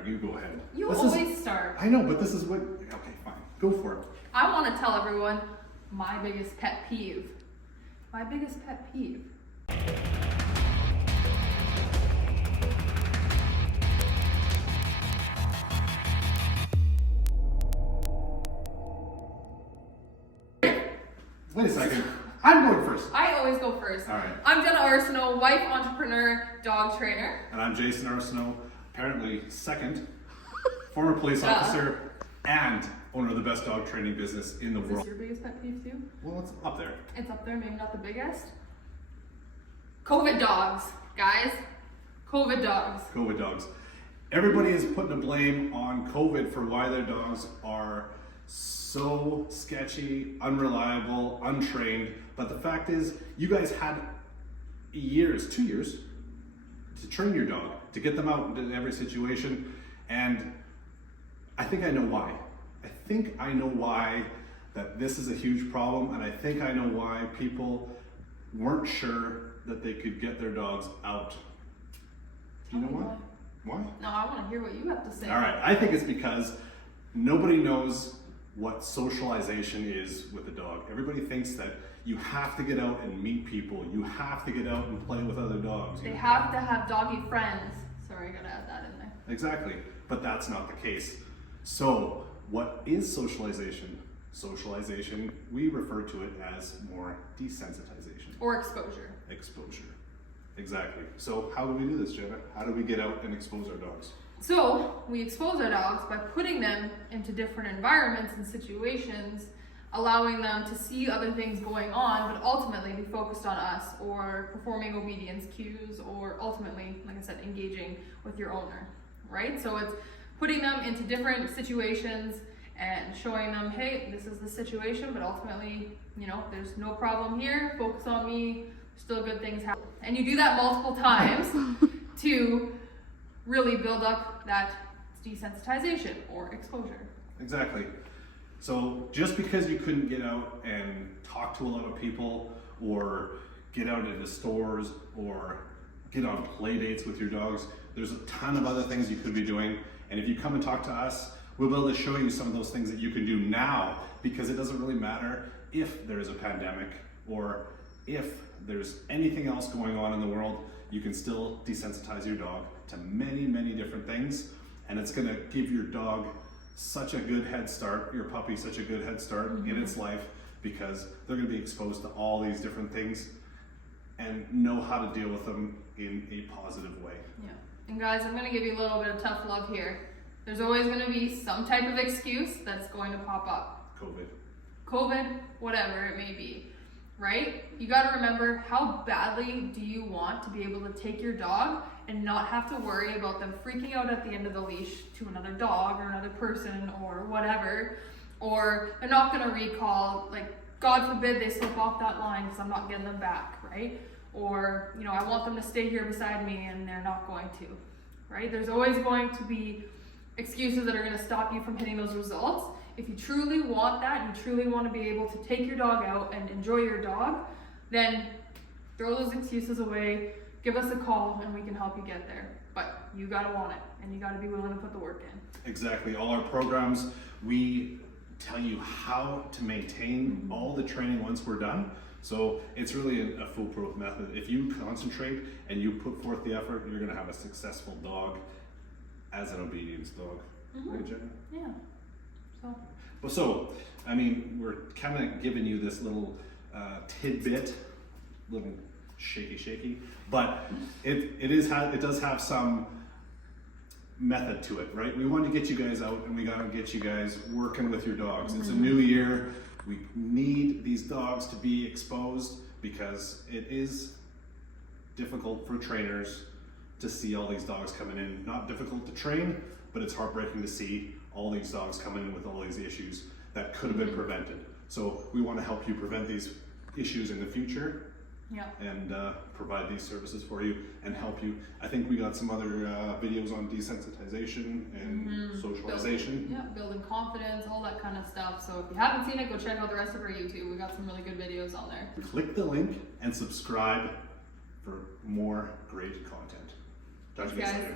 right, you go ahead. You always start. I know, but this is what, okay, fine, go for it. I want to tell everyone my biggest pet peeve. My biggest pet peeve. Wait a second, I'm going first. I always go first. All right. I'm Jenna Arsenault, wife, entrepreneur, dog trainer. And I'm Jason Arsenault, apparently second, former police officer, and owner of the best dog training business in the Is world. this your biggest pet peeve too? Well, it's up there. It's up there, maybe not the biggest. COVID dogs, guys. COVID dogs. COVID dogs. Everybody is putting the blame on COVID for why their dogs are so sketchy, unreliable, untrained. But the fact is, you guys had 2 years to train your dog, to get them out into every situation. And I think I know why. I think I know why that this is a huge problem. And I think I know why people weren't sure that they could get their dogs out. Do you know why? Why? No, I want to hear what you have to say. All right, I think it's because nobody knows what socialization is with a dog. Everybody thinks that you have to get out and meet people. You have to get out and play with other dogs. They have to have doggy friends. Sorry, I gotta add that in there. Exactly, but that's not the case. So, what is socialization? Socialization, we refer to it as more desensitization. Or exposure. Exposure. Exactly. So, how do we do this, Jenna? How do we get out and expose our dogs? So, we expose our dogs by putting them into different environments and situations, allowing them to see other things going on, but ultimately be focused on us, or performing obedience cues, or ultimately, like I said, engaging with your owner, right? So it's putting them into different situations and showing them, hey, this is the situation, but ultimately, there's no problem here, focus on me, still good things happen. And you do that multiple times to really build up that desensitization or exposure. Exactly. So just because you couldn't get out and talk to a lot of people, or get out into stores, or get on play dates with your dogs, there's a ton of other things you could be doing. And if you come and talk to us, we'll be able to show you some of those things that you can do now, because it doesn't really matter if there is a pandemic or if there's anything else going on in the world. You can still desensitize your dog to many, many different things, and it's gonna give your dog such a good head start, your puppy such a good head start in its life, because they're gonna be exposed to all these different things and know how to deal with them in a positive way. Yeah. And guys, I'm gonna give you a little bit of tough love here. There's always gonna be some type of excuse that's going to pop up. COVID, whatever it may be. Right? You got to remember, how badly do you want to be able to take your dog and not have to worry about them freaking out at the end of the leash to another dog or another person or whatever, or they're not going to recall, like, God forbid they slip off that line because I'm not getting them back, right? Or, I want them to stay here beside me and they're not going to, right? There's always going to be excuses that are going to stop you from hitting those results. If you truly want that, and you truly want to be able to take your dog out and enjoy your dog, then throw those excuses away, give us a call, and we can help you get there. But you gotta want it, and you gotta be willing to put the work in. Exactly. All our programs, we tell you how to maintain all the training once we're done. So it's really a foolproof method. If you concentrate and you put forth the effort, you're gonna have a successful dog as an obedience dog. Right, Jen? Yeah. So, we're kind of giving you this little tidbit, little shaky, but it does have some method to it, right? We want to get you guys out, and we got to get you guys working with your dogs. It's a new year. We need these dogs to be exposed, because it is difficult for trainers to see all these dogs coming in. Not difficult to train, but it's heartbreaking to see all these dogs coming in with all these issues that could have been prevented. So we want to help you prevent these issues in the future, and provide these services for you and help you. I think we got some other videos on desensitization and socialization. Building confidence, all that kind of stuff. So if you haven't seen it, go check out the rest of our YouTube. We got some really good videos on there. Click the link and subscribe for more great content. Talk to you guys later.